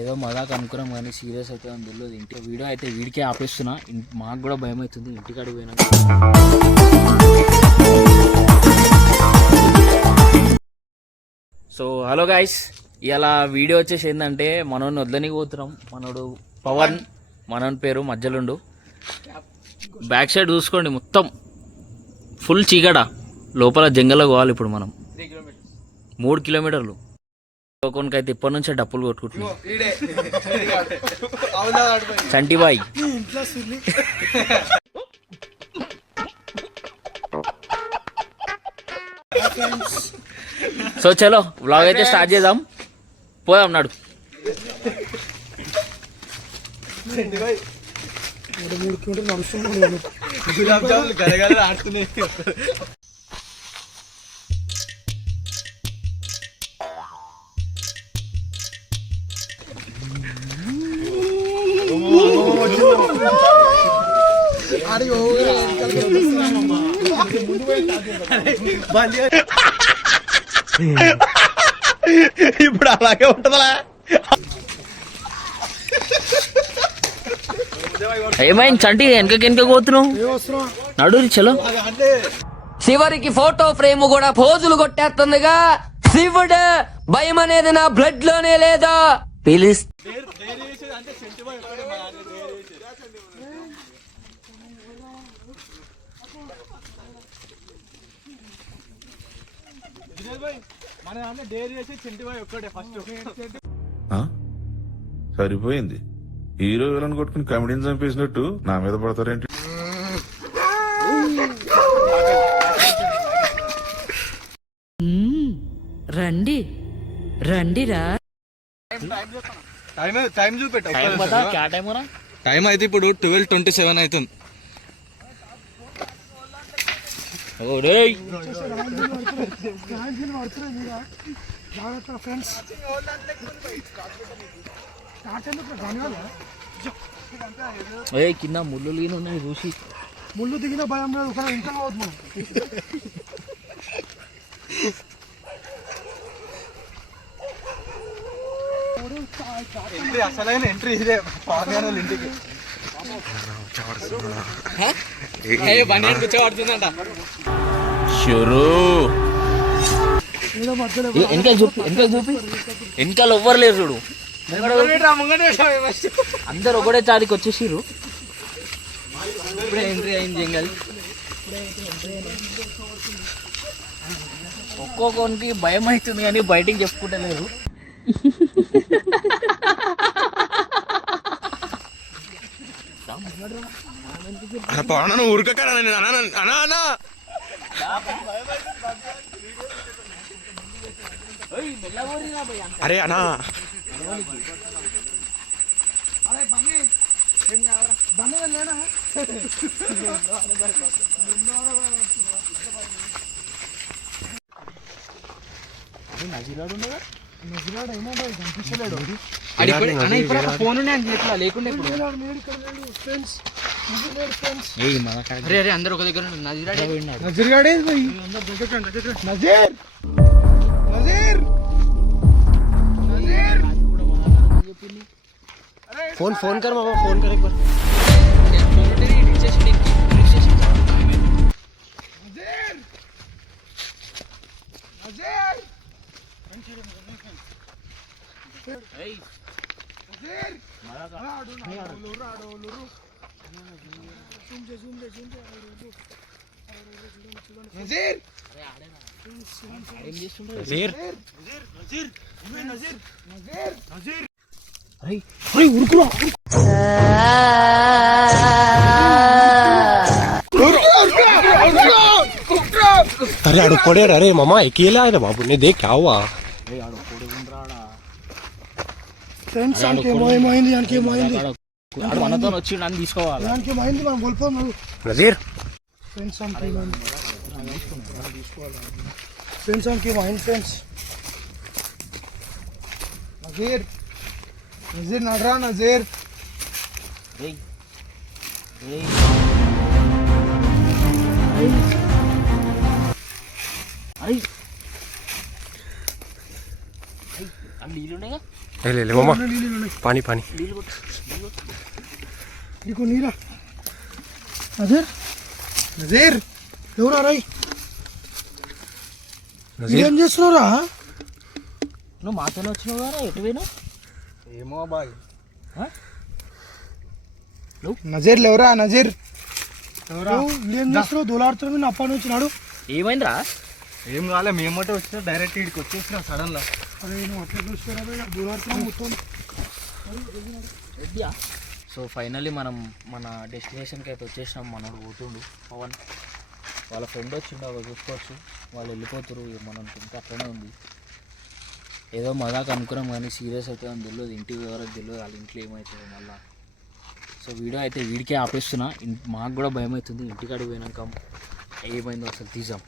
ఏదో మజాక్ అనుకున్నాం కానీ సీరియస్ అయితే అని తెలియదు. ఇంటి వీడియో అయితే వీడికే ఆపేస్తున్నా. మాకు కూడా భయం అవుతుంది ఇంటికాడికి పోయినా. సో హలో గైస్, ఇలా వీడియో వచ్చేసి ఏంటంటే మనోని వద్దనికి పోతున్నాం. మనోడు పవన్, మనోని పేరు మధ్యలుండు. బ్యాక్ సైడ్ చూసుకోండి మొత్తం ఫుల్ చీకట, లోపల జంగల్లో పోవాలి. ఇప్పుడు మనం 3 కిలోమీటర్లు. కొనకైతే ఇప్పటి నుంచే డప్పులు కొట్టుకుంటున్నాం. చంటిబాయ్ సో చలో వ్లాగ్ అయితే స్టార్ట్ చేద్దాం. పోదాం నాడు. ఇప్పుడు అలాగే ఉంటదా? ఏమైంది చంటి? వెనక పోతున్నావు? నడు చలో. చివరికి ఫోటో ఫ్రేమ్ కూడా పోజులు కొట్టేస్తుందిగా. శివుడు భయం అనేది నా బ్లడ్ లోనే లేదా? సరిపోయింది. హీరో విలన్ కొట్టుకుని కమెడీని చంపేసినట్టు నా మీద పడతారేంటి? రండి రండిరా. టైం చూపెట్టు. టైం అయితే ఇప్పుడు 12:27 అవుతుంది. కింద ముళ్ళు లీను ఉన్నాయి చూసి. ముళ్ళు దిగిన భయం లేదు. ఇంకా అవుతుంది. అసలైన ఎంట్రీ ఇదే పవన్ ఇంటికి. బండి కూర్చోబడుతుందంట. వెనకాల చూపి, వెనకాల ఎవ్వరు లేరు చూడు. అందరు ఒకటే తారీఖు వచ్చేసిర్రు. ఇప్పుడే ఎంట్రీ అయింది జంగల్. ఒక్కొక్కరికి భయం అవుతుంది కానీ బయటికి చెప్పుకుంటలేరు. పవన్ ఊరుకరా అన్నా. అరే అన్నా ఫోన్ లేకుండా అందరు ఒక దగ్గర फोन कर मामा, फोन कर एक बार. अरे आड़ो कोड़े अरे मामा अकेला है ना बाबू ने देख क्या हुआ. ఫ్రెండ్స్ ఏమైంది మనతో వచ్చి నన్ను తీసుకోవాలి. ఏమైంది మనం కోల్పోయాం. నజీర్ ఫ్రెండ్స్ ఏమైంది ఫ్రెండ్స్. నజీర్ నడరా నజీర్. నీళ్ళున్నాయిగా. లే మామ పానీ పానీ నీకు నీరా నజీర్ నజీర్ ఎవరా రాయ్ నజీర్ ఏం చేస్తున్నావురా? నువ్వు మాతోనే వచ్చినావు కదా, ఎటు పోయినావు? ఏమో బాయ్. నజీర్ లేవరా నజీర్ ఎవరా? ఏం చేస్తున్నావు? దూలాడుతున్నావు నా అప్పటి నుంచి నాడు. ఏమైందిరా? ఏం కాలే మేమంటే వచ్చినా డైరెక్ట్ ఇక్కడికి వచ్చేసిన సడన్ లా. అరే నువ్వు అట్లా చూస్తున్నారా? దూలాడుతున్నావు మొత్తం. సో ఫైనల్లీ మనం మన డెస్టినేషన్కి అయితే వచ్చేసినాం. మనోడు పోతుండు పవన్, వాళ్ళ ఫ్రెండ్ వచ్చిండు, అవి చూసుకోవచ్చు. వాళ్ళు వెళ్ళిపోతారు, మనకి ఇంకా అట్లనే ఉంది. ఏదో మజాక్ అనుకున్నాం కానీ సీరియస్ అయితే అని తెలియదు, ఇంటికి ఎవరికి తెలియదు, వాళ్ళ ఇంట్లో ఏమవుతుందో మళ్ళీ. సో వీడియో అయితే వీడికే ఆపేస్తున్నా. మాకు కూడా భయం అవుతుంది, ఇంటికాడికి పోయినాక ఏమైందో అసలు తీసాం.